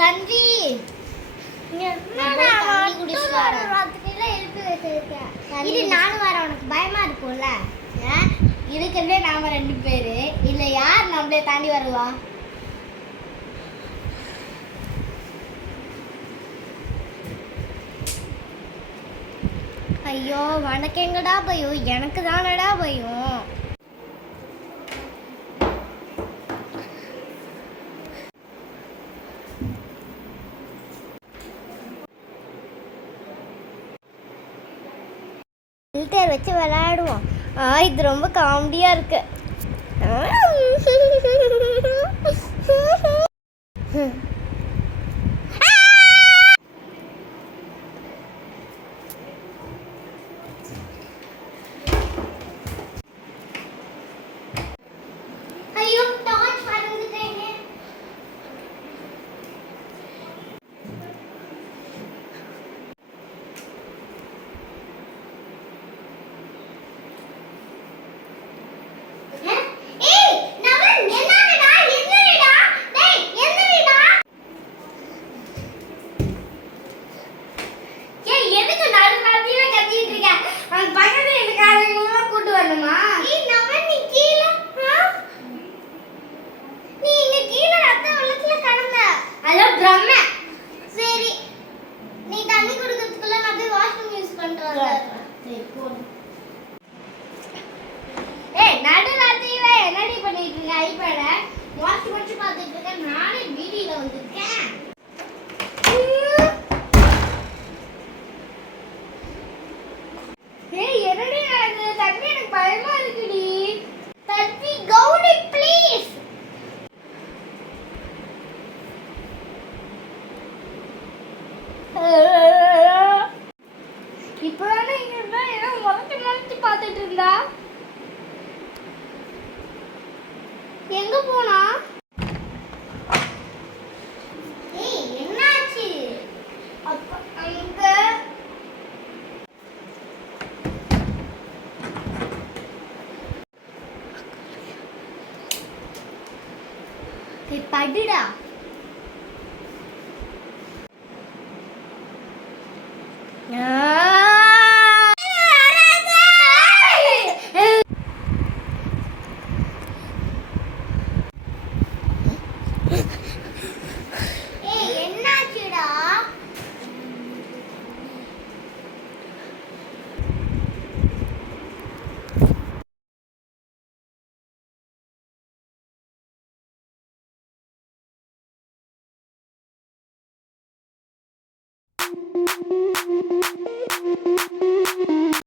தம்பி நானும் வரேன். உனக்கு பயமா இருக்கும்ல? இருக்கிறதே நாம 2 பேரு. இல்ல யார் நம்மளே தாண்டி வருவா? ஐயோ உனக்கு எங்கடா பயம்? எனக்கு தானடா பயம். ஃபில்டர் வச்சு விளையாடுவோம். இது ரொம்ப காமெடியா இருக்கு. ஐயோ டார்ச் மறந்துட்டேனே. சரி நீ தண்ணி குடிக்கிறதுக்குள்ள நான் போய் வாஷ்ரூம் யூஸ் பண்ணிட்டு வரேன். நடுராத்திரியில என்னடி பண்ணிட்டு இருக்க? ஐபேட வாட்ச் பார்த்துட்டு இருக்க. நானே வீடியோல வந்திருக்கேன். என்னடி நடக்குது? தம்பி எனக்கு பயமா இருக்குடி. தம்பி கௌரி ப்ளீஸ். இப்பதானே இங்க இருந்தா ஏதோ முறைச்சு பார்த்துட்டு இருந்தா. எங்க போனா? என்னாச்சு? அப்ப அங்க படுடா.